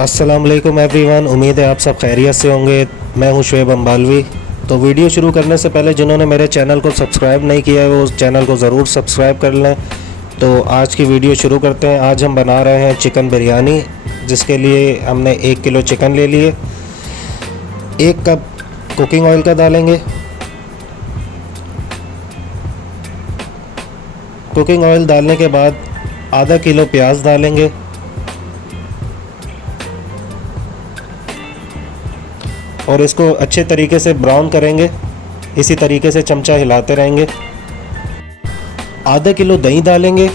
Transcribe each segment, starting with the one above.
अस्सलाम वालेकुम एवरीवन। उम्मीद है आप सब खैरियत से होंगे। मैं हूं शुएब अम्बालवी। तो वीडियो शुरू करने से पहले जिन्होंने मेरे चैनल को सब्सक्राइब नहीं किया है वो उस चैनल को ज़रूर सब्सक्राइब कर लें। तो आज की वीडियो शुरू करते हैं। आज हम बना रहे हैं चिकन बिरयानी, जिसके लिए हमने 1 किलो चिकन ले लिए। 1 कप कुकिंग ऑयल का डालेंगे। कुकिंग ऑयल डालने के बाद आधा किलो प्याज डालेंगे और इसको अच्छे तरीके से ब्राउन करेंगे। इसी तरीके से चमचा हिलाते रहेंगे। आधा किलो दही डालेंगे।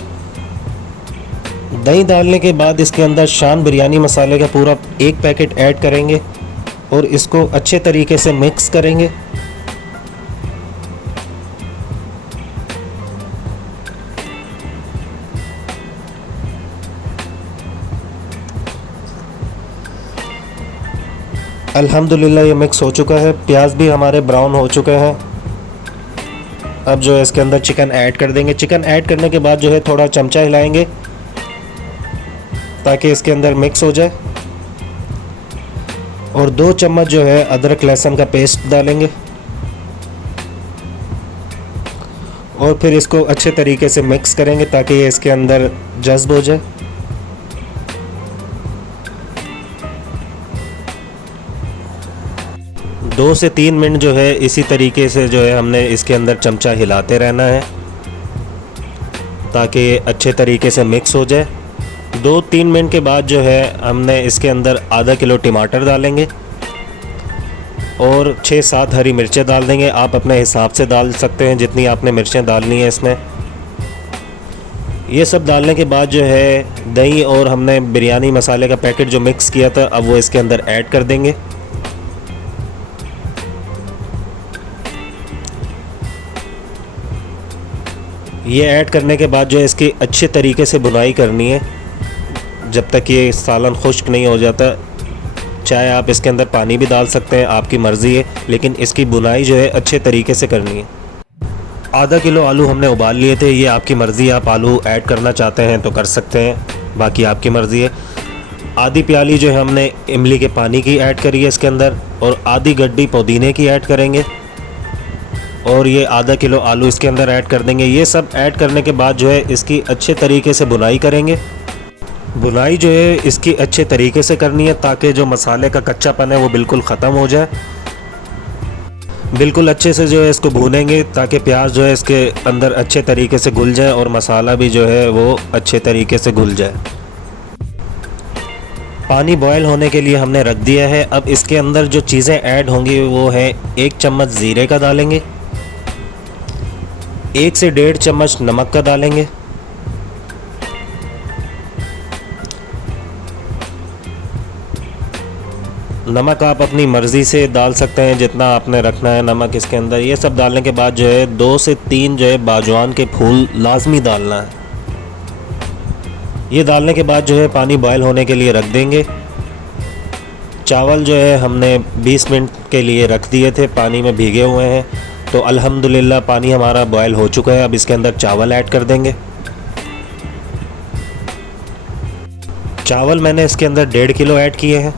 दही डालने के बाद इसके अंदर शान बिरयानी मसाले का पूरा 1 पैकेट ऐड करेंगे और इसको अच्छे तरीके से मिक्स करेंगे। अल्हम्दुलिल्लाह ये मिक्स हो चुका है। प्याज भी हमारे ब्राउन हो चुके हैं। अब जो है इसके अंदर चिकन ऐड कर देंगे। चिकन ऐड करने के बाद जो है थोड़ा चमचा हिलाएंगे ताकि इसके अंदर मिक्स हो जाए। और 2 चम्मच जो है अदरक लहसुन का पेस्ट डालेंगे और फिर इसको अच्छे तरीके से मिक्स करेंगे ताकि ये इसके अंदर जज्ब हो जाए। दो से 3 मिनट जो है इसी तरीके से जो है हमने इसके अंदर चमचा हिलाते रहना है ताकि ये अच्छे तरीके से मिक्स हो जाए। 2-3 मिनट के बाद जो है हमने इसके अंदर आधा किलो टमाटर डालेंगे और 6-7 हरी मिर्चें डाल देंगे। आप अपने हिसाब से डाल सकते हैं जितनी आपने मिर्चें डालनी है इसमें। ये सब डालने के बाद जो है दही और हमने बिरयानी मसाले का पैकेट जो मिक्स किया था अब वो इसके अंदर ऐड कर देंगे। ये ऐड करने के बाद जो है इसकी अच्छे तरीके से भुनाई करनी है जब तक ये सालन खुश्क नहीं हो जाता। चाहे आप इसके अंदर पानी भी डाल सकते हैं, आपकी मर्ज़ी है, लेकिन इसकी भुनाई जो है अच्छे तरीके से करनी है। आधा किलो आलू हमने उबाल लिए थे। ये आपकी मर्ज़ी, आप आलू ऐड करना चाहते हैं तो कर सकते हैं, बाकी आपकी मर्ज़ी है। आधी प्याली जो है हमने इमली के पानी की ऐड करी है इसके अंदर और आधी गड्डी पुदीने की ऐड करेंगे और ये आधा किलो आलू इसके अंदर ऐड कर देंगे। ये सब ऐड करने के बाद जो है इसकी अच्छे तरीके से भुनाई करेंगे। भुनाई जो है इसकी अच्छे तरीके से करनी है ताकि जो मसाले का कच्चापन है वो बिल्कुल ख़त्म हो जाए। बिल्कुल अच्छे से जो है इसको भूनेंगे ताकि प्याज जो है इसके अंदर अच्छे तरीके से घुल जाए और मसाला भी जो है वो अच्छे तरीके से घुल जाए। पानी बॉयल होने के लिए हमने रख दिया है। अब इसके अंदर जो चीज़ें ऐड होंगी वो है 1 चम्मच ज़ीरे का डालेंगे, 1 से 1.5 चम्मच नमक का डालेंगे, नमक आप अपनी मर्ज़ी से डाल सकते हैं जितना आपने रखना है नमक इसके अंदर। ये सब डालने के बाद जो है 2 से 3 जो है बाजवान के फूल लाजमी डालना है। ये डालने के बाद जो है पानी बॉयल होने के लिए रख देंगे। चावल जो है हमने 20 मिनट के लिए रख दिए थे, पानी में भीगे हुए हैं। तो अल्हम्दुलिल्लाह पानी हमारा बॉयल हो चुका है। अब इसके अंदर चावल ऐड कर देंगे। चावल मैंने इसके अंदर 1.5 किलो ऐड किए हैं।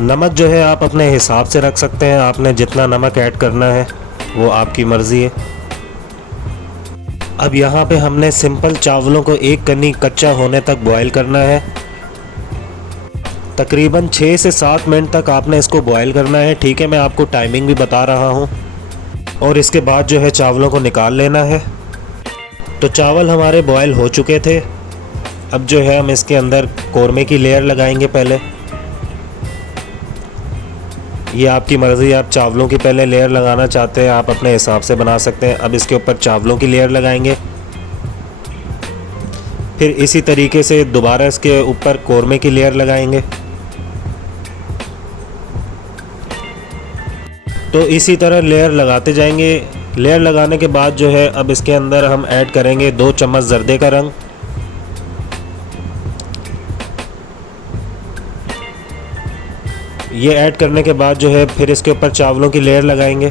नमक जो है आप अपने हिसाब से रख सकते हैं, आपने जितना नमक ऐड करना है वो आपकी मर्ज़ी है। अब यहाँ पे हमने सिंपल चावलों को 1 कनी कच्चा होने तक बॉयल करना है। तकरीबन 6 से 7 मिनट तक आपने इसको बॉयल करना है। ठीक है, मैं आपको टाइमिंग भी बता रहा हूँ। और इसके बाद जो है चावलों को निकाल लेना है। तो चावल हमारे बॉयल हो चुके थे। अब जो है हम इसके अंदर कौरमे की लेयर लगाएंगे। पहले ये आपकी मर्ज़ी, आप चावलों की पहले लेयर लगाना चाहते हैं आप अपने हिसाब से बना सकते हैं। अब इसके ऊपर चावलों की लेयर लगाएंगे। फिर इसी तरीके से दोबारा इसके ऊपर कौरमे की लेयर लगाएंगे। तो इसी तरह लेयर लगाते जाएंगे। लेयर लगाने के बाद जो है अब इसके अंदर हम ऐड करेंगे 2 चम्मच जर्दे का रंग, ये ऐड करने के बाद जो है फिर इसके ऊपर चावलों की लेयर लगाएंगे।